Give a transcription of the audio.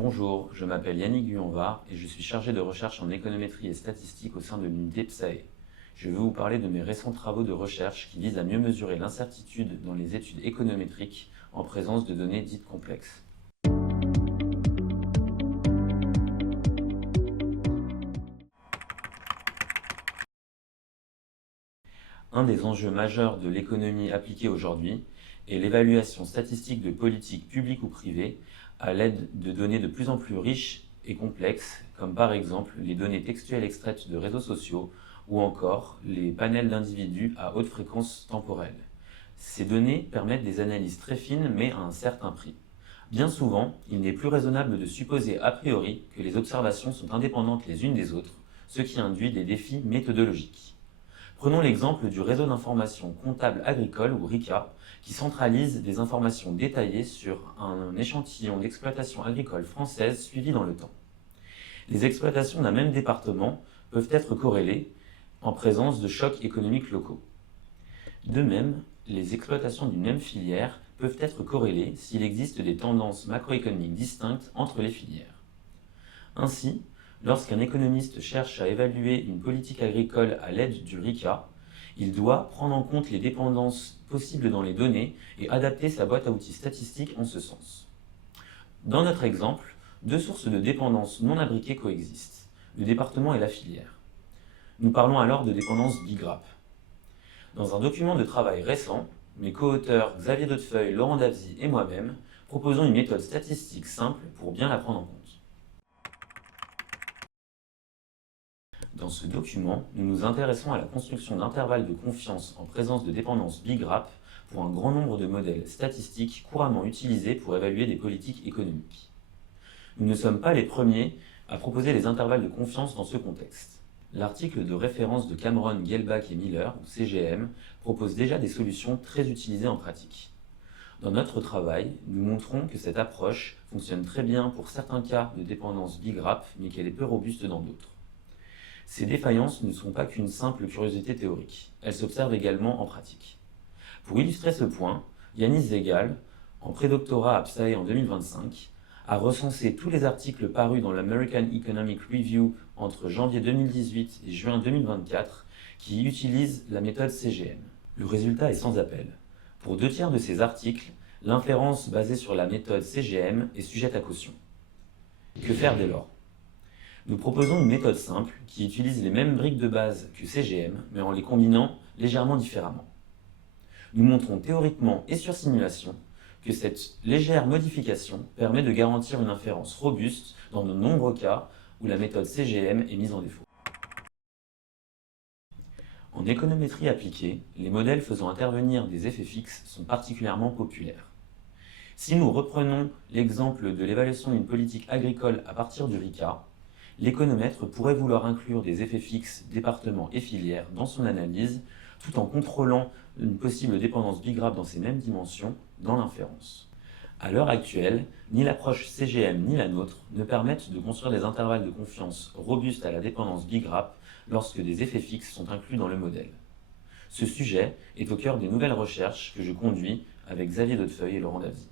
Bonjour, je m'appelle Yannick Guyenvar et je suis chargé de recherche en économétrie et statistique au sein de l'unité PSAE. Je veux vous parler de mes récents travaux de recherche qui visent à mieux mesurer l'incertitude dans les études économétriques en présence de données dites complexes. Un des enjeux majeurs de l'économie appliquée aujourd'hui est l'évaluation statistique de politiques publiques ou privées à l'aide de données de plus en plus riches et complexes, comme par exemple les données textuelles extraites de réseaux sociaux ou encore les panels d'individus à haute fréquence temporelle. Ces données permettent des analyses très fines mais à un certain prix. Bien souvent, il n'est plus raisonnable de supposer a priori que les observations sont indépendantes les unes des autres, ce qui induit des défis méthodologiques. Prenons l'exemple du réseau d'information comptable agricole ou RICA, qui centralise des informations détaillées sur un échantillon d'exploitation agricole française suivi dans le temps. Les exploitations d'un même département peuvent être corrélées en présence de chocs économiques locaux. De même, les exploitations d'une même filière peuvent être corrélées s'il existe des tendances macroéconomiques distinctes entre les filières. Ainsi, lorsqu'un économiste cherche à évaluer une politique agricole à l'aide du RICA, il doit prendre en compte les dépendances possibles dans les données et adapter sa boîte à outils statistique en ce sens. Dans notre exemple, deux sources de dépendance non imbriquées coexistent, le département et la filière. Nous parlons alors de dépendance bigrap. Dans un document de travail récent, mes co-auteurs Xavier Dautefeuille, Laurent Davzy et moi-même proposons une méthode statistique simple pour bien la prendre en compte. Dans ce document, nous nous intéressons à la construction d'intervalles de confiance en présence de dépendance bigrap pour un grand nombre de modèles statistiques couramment utilisés pour évaluer des politiques économiques. Nous ne sommes pas les premiers à proposer les intervalles de confiance dans ce contexte. L'article de référence de Cameron, Gelbach et Miller, ou CGM, propose déjà des solutions très utilisées en pratique. Dans notre travail, nous montrons que cette approche fonctionne très bien pour certains cas de dépendance bigrap, mais qu'elle est peu robuste dans d'autres. Ces défaillances ne sont pas qu'une simple curiosité théorique, elles s'observent également en pratique. Pour illustrer ce point, Yanis Zegal, en prédoctorat à PSAE en 2025, a recensé tous les articles parus dans l'American Economic Review entre janvier 2018 et juin 2024 qui utilisent la méthode CGM. Le résultat est sans appel. Pour 2/3 de ces articles, l'inférence basée sur la méthode CGM est sujette à caution. Que faire dès lors ? Nous proposons une méthode simple qui utilise les mêmes briques de base que CGM, mais en les combinant légèrement différemment. Nous montrons théoriquement et sur simulation que cette légère modification permet de garantir une inférence robuste dans de nombreux cas où la méthode CGM est mise en défaut. En économétrie appliquée, les modèles faisant intervenir des effets fixes sont particulièrement populaires. Si nous reprenons l'exemple de l'évaluation d'une politique agricole à partir du RICA, l'économètre pourrait vouloir inclure des effets fixes, départements et filières dans son analyse, tout en contrôlant une possible dépendance bigrap dans ces mêmes dimensions dans l'inférence. À l'heure actuelle, ni l'approche CGM ni la nôtre ne permettent de construire des intervalles de confiance robustes à la dépendance bigrap lorsque des effets fixes sont inclus dans le modèle. Ce sujet est au cœur des nouvelles recherches que je conduis avec Xavier Dautefeuille et Laurent Davzy.